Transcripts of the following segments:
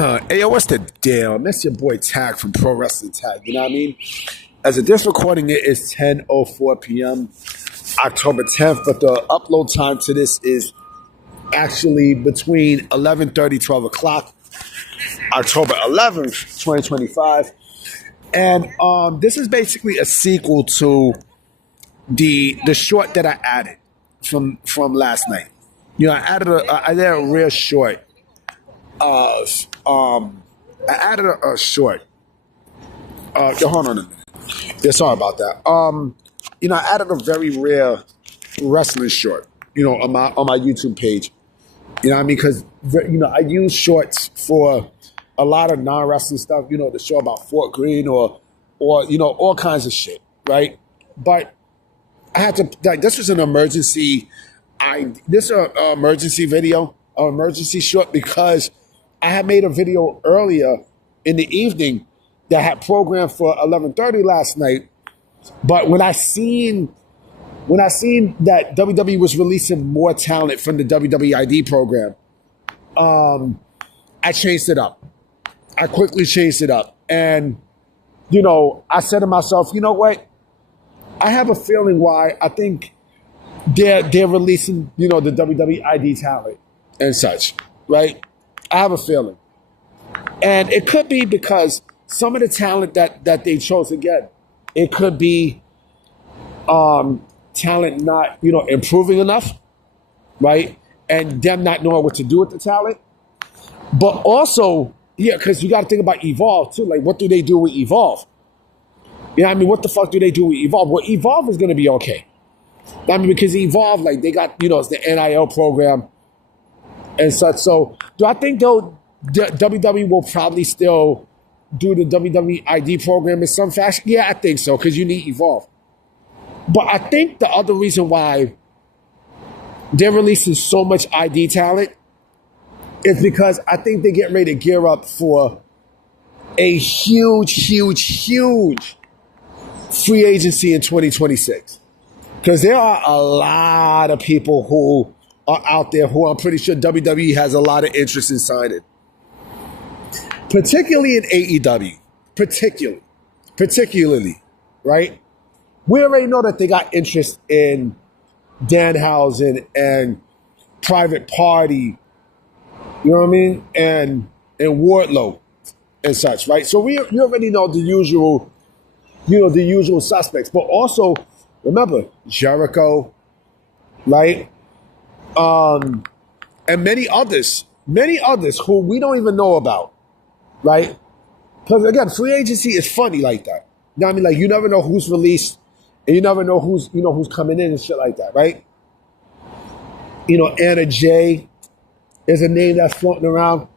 Hey, yo, what's the deal? That's your boy Tag from Pro Wrestling Tag. You know what I mean? As of this recording, it is 10:04 p.m., October 10th, but the upload time to this is actually between 11:30, 12 o'clock, October 11th, 2025. And this is basically a sequel to the short that I added from last night. You know, I did a real short. I added a short. Hold on a minute. Yeah, sorry about that. I added a very rare wrestling short. On my YouTube page. You know what I mean? Because I use shorts for a lot of non-wrestling stuff. The show about Fort Greene or all kinds of shit, right? But I had to this was an emergency. This is an emergency video, an emergency short, because I had made a video earlier in the evening that had programmed for 11:30 last night. But when I seen that WWE was releasing more talent from the WWE ID program, I changed it up. I quickly changed it up. And, I said to myself, you know what? I have a feeling why I think they're releasing, the WWE ID talent and such, right? I have a feeling. And it could be because some of the talent that they chose again, it could be talent not, improving enough, right? And them not knowing what to do with the talent. But also, because you got to think about Evolve too. Like, what do they do with Evolve? You know what I mean? What the fuck do they do with Evolve? Well, Evolve is going to be okay. I mean, because Evolve, like, they got, it's the NIL program and such. So, do I think WWE will probably still do the WWE ID program in some fashion? Yeah, I think so, because you need Evolve. But I think the other reason why they're releasing so much ID talent is because I think they're getting ready to gear up for a huge, huge, huge free agency in 2026. Because there are a lot of people who are out there who I'm pretty sure WWE has a lot of interest in signing. Particularly in AEW. Particularly, right? We already know that they got interest in Danhausen and Private Party, you know what I mean? And Wardlow and such, right? So we already know the usual, the usual suspects. But also, remember, Jericho, right? And many others who we don't even know about, right? Because again, free agency is funny like that. You know what I mean? Like, you never know who's released, and you never know who's coming in and shit like that, right? Anna Jay is a name that's floating around.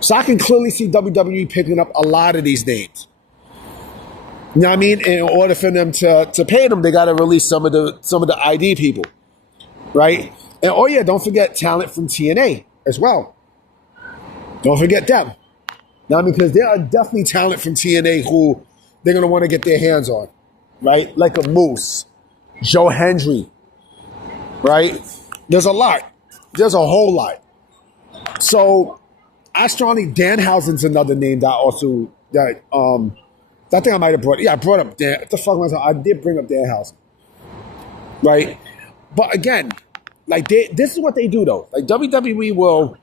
So I can clearly see WWE picking up a lot of these names. You know what I mean? And in order for them to pay them, they got to release some of the ID people, right? And don't forget talent from TNA as well. Don't forget them. Now, because there are definitely talent from TNA who they're going to want to get their hands on, right? Like a Moose, Joe Hendry, right? There's a lot. There's a whole lot. So, Danhausen's another name that also, I think I might have brought, I brought up Dan. What the fuck was I did bring up Danhausen, right? But again, like, this is what they do though. Like, WWE will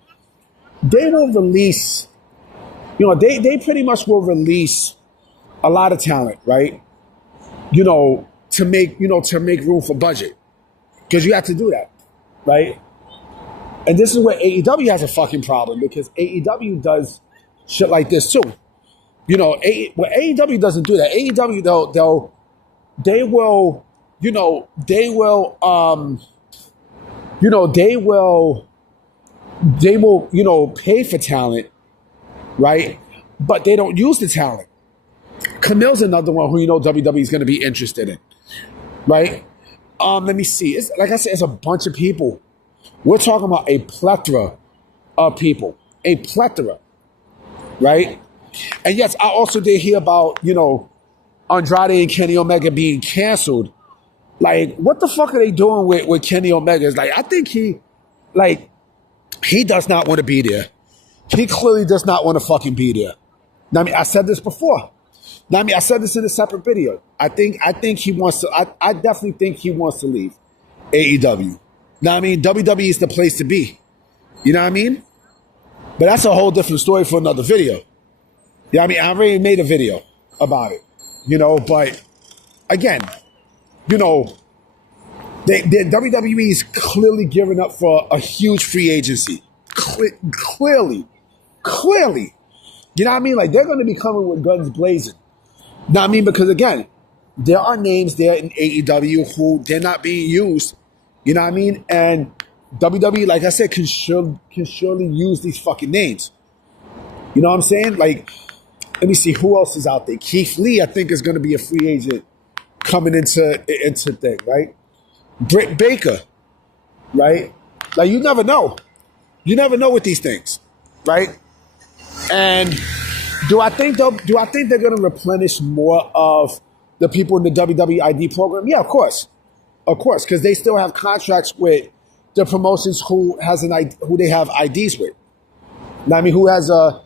release, they pretty much will release a lot of talent, right? To make room for budget. Because you have to do that, right? And this is where AEW has a fucking problem, because AEW does shit like this too. AEW doesn't do that. AEW they will pay for talent, right? But they don't use the talent. Camille's another one who WWE is going to be interested in, right? Let me see. Like I said, it's a bunch of people. We're talking about a plethora of people. A plethora, right? And yes, I also did hear about, Andrade and Kenny Omega being canceled. Like, what the fuck are they doing with Kenny Omega? It's like, I think he does not want to be there. He clearly does not want to fucking be there. Now, I mean, I said this before. Now, I mean, I said this in a separate video. I think he wants to. I definitely think he wants to leave AEW. Now, I mean, WWE is the place to be. You know what I mean? But that's a whole different story for another video. Yeah, I mean, I already made a video about it. You know, but again, you know, WWE is clearly gearing up for a huge free agency. Clearly. You know what I mean? Like, they're going to be coming with guns blazing. Now, I mean, because again, there are names there in AEW who they're not being used. You know what I mean? And WWE, like I said, can surely use these fucking names. You know what I'm saying? Like, let me see who else is out there. Keith Lee, I think, is going to be a free agent coming into thing, right? Britt Baker, right? Like, you never know. You never know with these things, right? And do I think they're going to replenish more of the people in the WWE ID program? Yeah, of course, because they still have contracts with the promotions who they have IDs with. I mean, who has an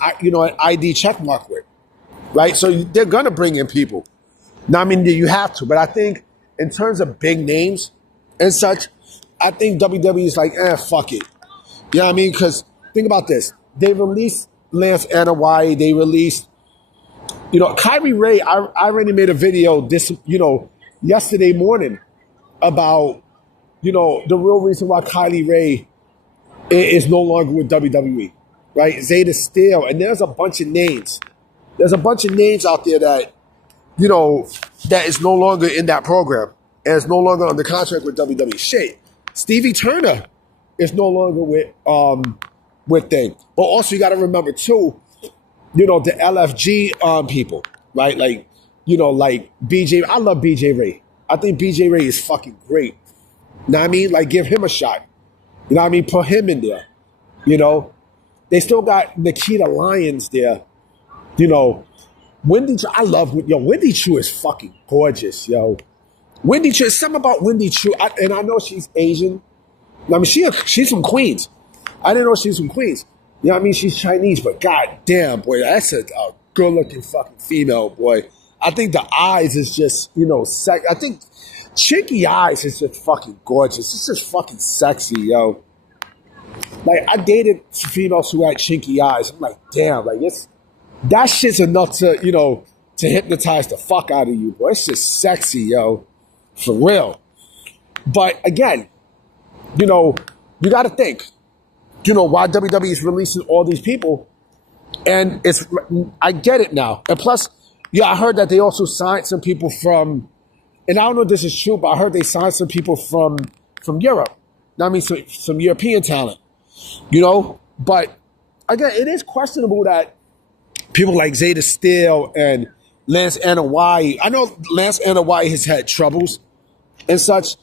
ID check mark with, right? So they're going to bring in people. Now, I mean, you have to, but I think in terms of big names and such, I think WWE is like, fuck it. You know what I mean? Because think about this. They released Lance Anoa'i. They released, Kyrie Ray. I already made a video yesterday morning about, the real reason why Kylie Ray is no longer with WWE, right? Zeta Steele. And there's a bunch of names. There's a bunch of names out there that, that is no longer in that program and is no longer under contract with WWE. Shit. Stevie Turner is no longer with thing. But also you got to remember too, the LFG people, right? Like, like BJ. I love BJ Ray. I think BJ Ray is fucking great. You know what I mean? Like, give him a shot. You know what I mean? Put him in there. They still got Nikita Lyons there. Wendy, I love, Wendy Chu is fucking gorgeous, yo. Wendy Chu, something about Wendy Chu, and I know she's Asian. I mean, she's from Queens. I didn't know she was from Queens. You know what I mean? She's Chinese, but goddamn, boy, that's a good-looking fucking female, boy. I think the eyes is just, I think Chinky eyes is just fucking gorgeous. It's just fucking sexy, yo. Like, I dated females who had chinky eyes. I'm like, damn, like, that shit's enough to, to hypnotize the fuck out of you, boy. It's just sexy, yo. For real. But again, you got to think, why WWE is releasing all these people. And I get it now. And plus, I heard that they also signed some people from, and I don't know if this is true, but I heard they signed some people from Europe. I mean, some European talent, But again, it is questionable that people like Zeta Steele and Lance Anoa'i, I know Lance Anoa'i has had troubles and such,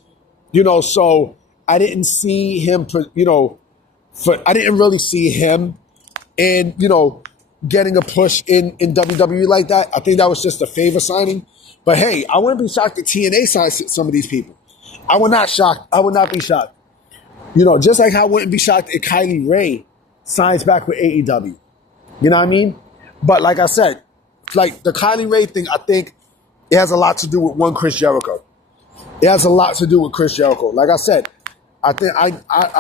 so I didn't see him, I didn't really see him in, getting a push in WWE like that. I think that was just a favor signing. But hey, I wouldn't be shocked if TNA signs some of these people. I would not be shocked. Just like I wouldn't be shocked if Kylie Ray signs back with AEW. You know what I mean? But like I said, like the Kylie Ray thing, I think it has a lot to do with Chris Jericho. It has a lot to do with Chris Jericho. Like I said, I think I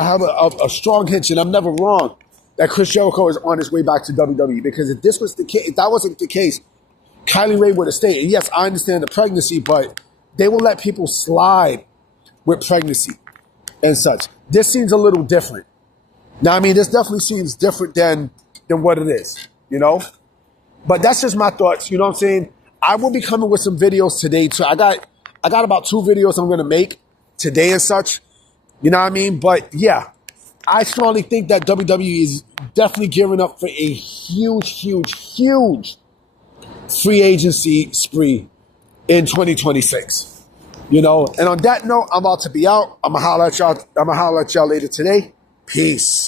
have a strong hitch, and I'm never wrong, that Chris Jericho is on his way back to WWE. Because if this was the case, if that wasn't the case, Kylie Ray would have stayed. And yes, I understand the pregnancy, but they will let people slide with pregnancy and such. This seems a little different. Now, I mean, this definitely seems different than what it is, But that's just my thoughts, you know what I'm saying? I will be coming with some videos today, too. I got about 2 videos I'm going to make today and such, you know what I mean? But, yeah, I strongly think that WWE is definitely gearing up for a huge free agency spree in 2026. And on that note, I'm about to be out. I'm going to holler at y'all later today. Peace.